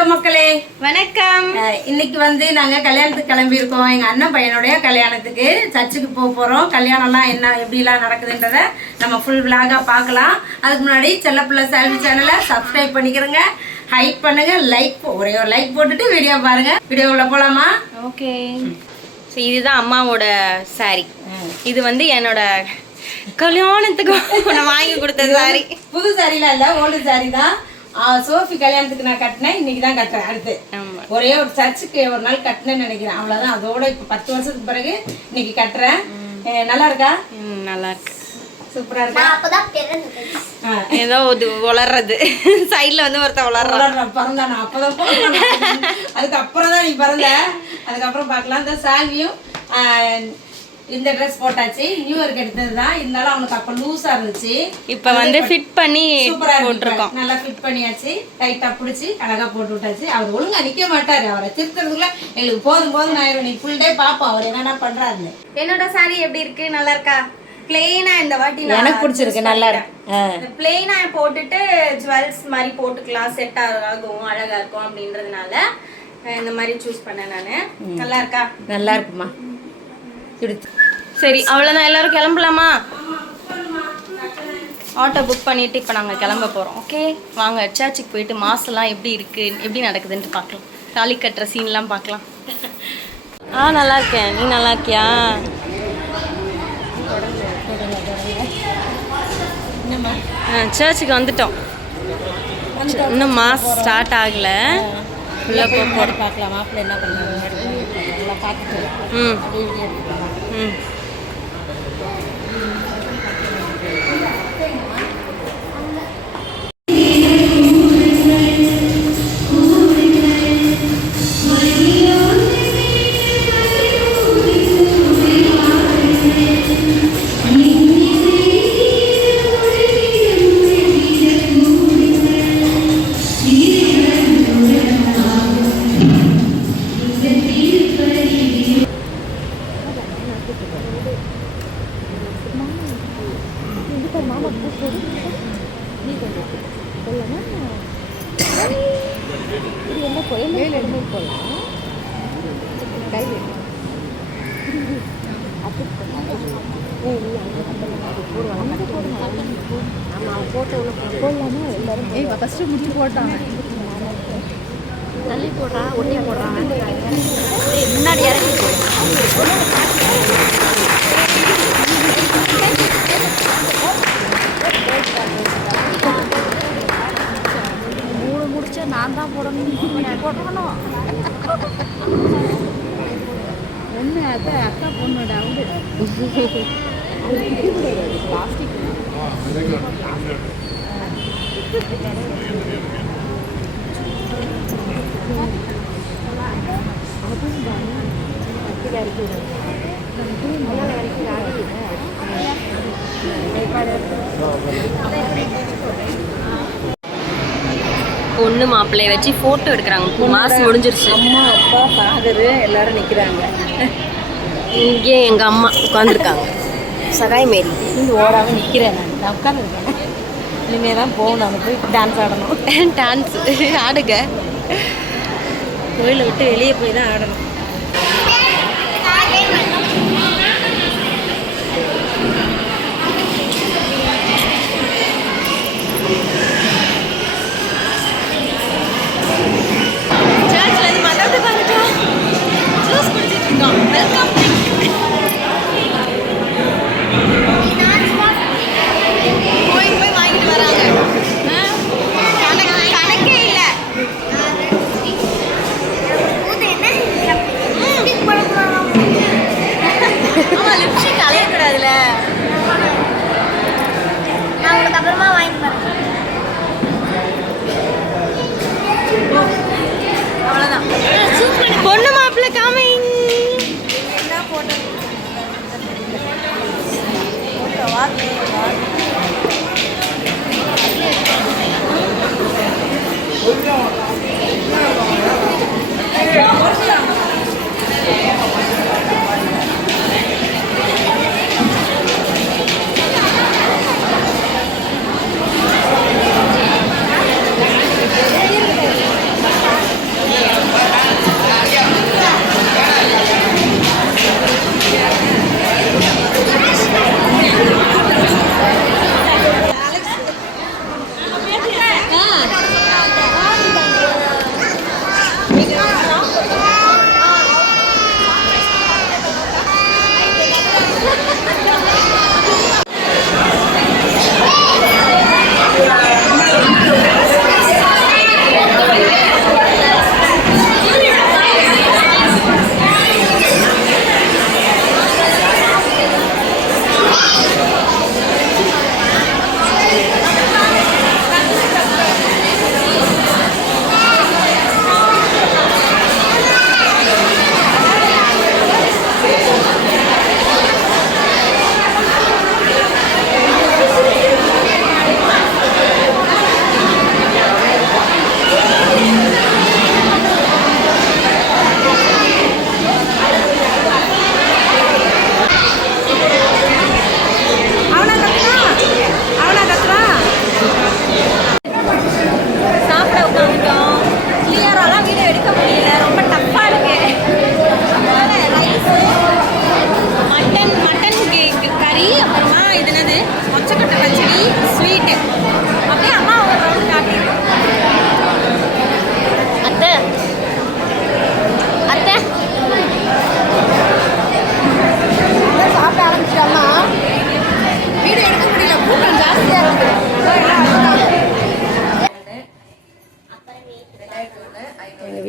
வணக்கம் மக்களே. வணக்கம். இன்னைக்கு வந்து நாங்க கல்யாணத்துக்கு கிளம்பி இருக்கோம். எங்க அண்ணன் பையனுடைய கல்யாணத்துக்கு சர்ச்சுக்கு போறோம். கல்யாணம்லாம் என்ன எப்படிலாம் நடக்குதுன்றத நம்ம ஃபுல் விளாகா பார்க்கலாம். அதுக்கு முன்னாடி செல்லப்பிள்ளை சால்வி சேனலை சப்ஸ்கிரைப் பண்ணிக்கிறங்க, ஹைப் பண்ணுங்க, ஒரே ஒரு லைக் போட்டுட்டு வீடியோ பாருங்க. வீடியோவுல போலாமா? ஓகே. ஸோ இதுதான் அம்மாவோட சாரி. இது வந்து என்னோட கல்யாணத்துக்கு நான் வாங்கி கொடுத்த சாரி. புது சாரிலாம் இல்லை, ஓல்டு சாரி தான். சோஃபி கல்யாணத்துக்கு நான் கட்டினேன், இன்னைக்கு தான் கட்டுறேன். அடுத்து ஒரே ஒரு சர்ச்சுக்கு ஒரு நாள் கட்டினேன்னு நினைக்கிறேன், அவ்வளோதான். அதோட இப்போ 10 வருஷத்துக்கு பிறகு இன்னைக்கு கட்டுறேன். நல்லா இருக்கா? நல்லா இருக்கு, சூப்பரா இருக்கா? ஏதோ வளர்றது சைட்ல வந்து ஒருத்த வளர்றான். பிறந்தான் நான் அப்பதான், அதுக்கப்புறம் தான் நீ பிறந்த. அதுக்கப்புறம் பார்க்கலாம். இந்த சால்வியும் இந்த ட்ரெஸ் போட்டாச்சு, நியூ இயர்க்கு எடுத்தது தான். இருந்தாலும் அவனுக்கு அப்போ லூஸாக இருந்துச்சு. இப்போ வந்து ஃபிட் பண்ணி சூப்பராக போட்டிருக்கோம். நல்லா ஃபிட் பண்ணியாச்சு, டைட்டாக பிடிச்சி அழகாக போட்டு விட்டாச்சு. அவர் ஒழுங்காக நிற்க மாட்டார். அவரை திருத்துறதுக்குள்ள எங்களுக்கு போதும் போதும் ஆயிரும். நீ ஃபுல் டே பார்ப்போம் அவர் என்னென்ன பண்ணுறாருன்னு. என்னோட சாரி எப்படி இருக்கு? நல்லா இருக்கா? பிளெயினா இந்த வாட்டி எனக்கு பிடிச்சிருக்கு, நல்லா இருக்கு. பிளெயினா போட்டுட்டு ஜுவல்ஸ் மாதிரி போட்டுக்கலாம், செட் ஆகும், அழகா இருக்கும் அப்படின்றதுனால இந்த மாதிரி சூஸ் பண்ணேன் நான். நல்லா இருக்கா? நல்லா இருக்குமா. சரி, அவ்வளோதான். எல்லாரும் கிளம்பலாமா? ஆட்டோ புக் பண்ணிட்டு இப்போ நாங்கள் கிளம்ப போகிறோம். ஓகே, வாங்க சர்ச்சுக்கு போயிட்டு மாசெல்லாம் எப்படி இருக்கு, எப்படி நடக்குதுன்ட்டு பார்க்கலாம். தாலி கட்டுற சீன்லாம் பார்க்கலாம். நல்லா இருக்கேன். நீ நல்லா இருக்கியா? சர்ச்சுக்கு வந்துட்டோம். இன்னும் மாஸ் ஸ்டார்ட் ஆகலை. உள்ளே போட்டு பார்க்கலாம். மாப்பிள்ளை என்ன பண்ணுறாங்க பார்த்துட்டு. தள்ளி போடுறான், ஒட்டி போடுறான், முன்னாடி இறங்கி மூணு முடிச்சா நான் தான் போடணும், போட்டுக்கணும். ஒன்று அதை அக்கா பொண்ணோட அவங்க பிளாஸ்டிக் பொண்ணு மாப்பிள்ளைய வச்சு போட்டோ எடுக்கிறாங்க. மாசம் முடிஞ்சிருச்சு. அம்மா அப்பா ஃபாதரு எல்லாரும் நிற்கிறாங்க. இங்கே எங்க அம்மா உட்காந்துருக்காங்க. சகாய் மேரி இங்கே ஓடாமல் நிற்கிறேன். நான் உட்காந்துருக்கேன். இனிமே தான் போகணும், நம்ம போய் டான்ஸ் ஆடணும். டான்ஸ் ஆடுங்க. கோயிலை விட்டு வெளியே போய் தான் ஆடணும். பொண்ணு மாப்பிள்ளை காமிங்.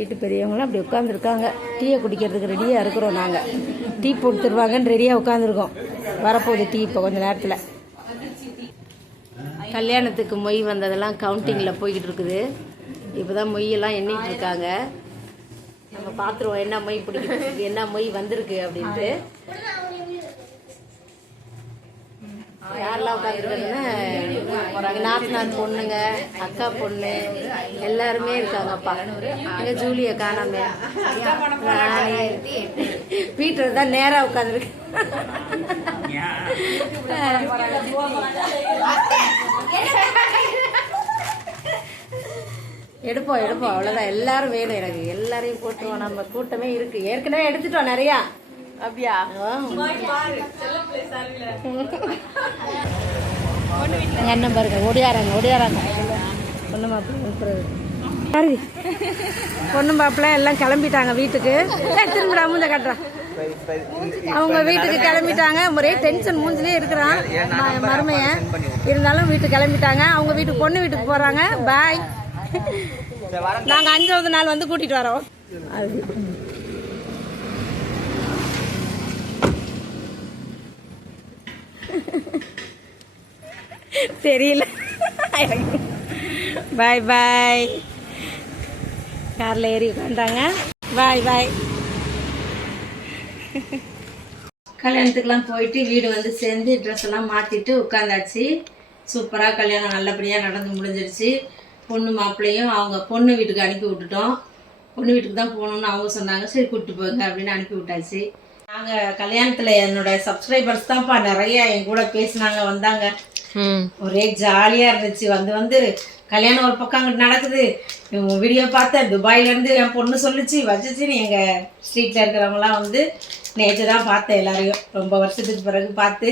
வீட்டு பெரியவங்களாம் அப்படி உட்காந்துருக்காங்க. டீயை குடிக்கிறதுக்கு ரெடியாக இருக்கிறோம். நாங்கள் டீ போட்டு தருவாங்கன்னு ரெடியாக உட்காந்துருக்கோம். வரப்போகுது டீ இப்போ கொஞ்சம் நேரத்தில். கல்யாணத்துக்கு மொய் வந்ததெல்லாம் கவுண்டிங்கில் போய்கிட்டு இருக்குது. இப்போ தான் மொய்யெல்லாம் எண்ணிட்டு இருக்காங்க. நம்ம பார்த்துருவோம் என்ன மொய் பிடிக்கிறது, என்ன மொய் வந்திருக்கு அப்படின்ட்டு. யாரெல்லாம் உட்காந்துருக்காங்கன்னா நாத்தனார் பொண்ணுங்க, அக்கா பொண்ணு எல்லாருமே இருக்காங்கப்பா. எங்கள் ஜூலியை காணாம வீட்டில் தான் நேராக உட்காந்துருக்கு. எடுப்போம் அவ்வளோதான். எல்லாரும் வேணும் எனக்கு. எல்லாரையும் போட்டுருவோம். நம்ம கூட்டமே இருக்கு. ஏற்கனவே எடுத்துட்டோம் நிறையா. அப்படியா? அண்ணன் பாருங்க ஓடியாராங்க. பொண்ணு மாப்பிள்ளை பொண்ணு மாப்பிள்ளை எல்லாம் கிளம்பிட்டாங்க வீட்டுக்கு. திரும்பிடா மூஞ்ச காட்டுறான். அவங்க வீட்டுக்கு கிளம்பிட்டாங்க. ஒரே டென்ஷன் மூஞ்சிலே இருக்கிறான் மருமையன். இருந்தாலும் வீட்டுக்கு கிளம்பிட்டாங்க. அவங்க வீட்டுக்கு பொண்ணு வீட்டுக்கு போறாங்க. பாய். நாங்கள் 5வது நாள் வந்து கூட்டிட்டு வரோம். அது தெரியல. பாய் பாய். காரில் ஏறி உட்காந்துட்டாங்க. பாய் பாய். கல்யாணத்துக்கெல்லாம் போயிட்டு வீடு வந்து சேர்ந்து ட்ரெஸ் எல்லாம் மாற்றிட்டு உட்காந்தாச்சு. சூப்பராக கல்யாணம் நல்லபடியாக நடந்து முடிஞ்சிருச்சு. பொண்ணு மாப்பிள்ளையும் அவங்க பொண்ணு வீட்டுக்கு அனுப்பி விட்டுட்டோம். பொண்ணு வீட்டுக்கு தான் போகணுன்னு அவங்க சொன்னாங்க. சரி கூப்பிட்டு போங்க அப்படின்னு அனுப்பி விட்டாச்சு. நாங்கள் கல்யாணத்தில் என்னோட சப்ஸ்கிரைபர்ஸ் தான்ப்பா நிறைய என் கூட பேசினாங்க, வந்தாங்க. ஒரே ஜாலியாக இருந்துச்சு. வந்து கல்யாணம் ஒரு பக்கம் அங்கிட்டு நடக்குது. வீடியோ பார்த்தேன். துபாயிலேருந்து என் பொண்ணு சொல்லிச்சு வச்சுச்சுன்னு எங்கள் ஸ்ட்ரீட்டில் இருக்கிறவங்களாம் வந்து நேற்று தான் பார்த்தேன். எல்லாரையும் ரொம்ப வருஷத்துக்கு பிறகு பார்த்து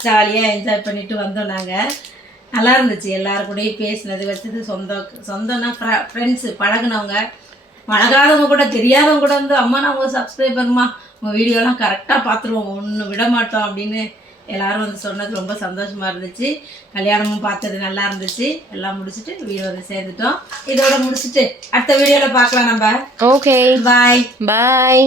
ஜாலியாக என்ஜாய் பண்ணிட்டு வந்தோம். நாங்கள் நல்லா இருந்துச்சு. எல்லாரும் கூடயும் பேசினது வச்சது. சொந்தம்னா ஃப்ரெண்ட்ஸு, பழகுனவங்க, பழகாதவங்க கூட, தெரியாதவங்க கூட வந்து அம்மா நான் உங்கள் சப்ஸ்கிரைபர்மா, உங்கள் வீடியோலாம் கரெக்டாக பார்த்துருவோம், ஒன்றும் விட மாட்டோம் அப்படின்னு எல்லாரும் வந்து சொன்னது ரொம்ப சந்தோஷமாக இருந்துச்சு. கல்யாணமும் பார்த்தது நல்லா இருந்துச்சு. எல்லாம் முடிச்சுட்டு வீடியோ வந்து சேர்ந்துட்டோம். இதோட முடிச்சுட்டு அடுத்த வீடியோவில் பார்க்கலாம் நம்ம. ஓகே, பாய் பாய்.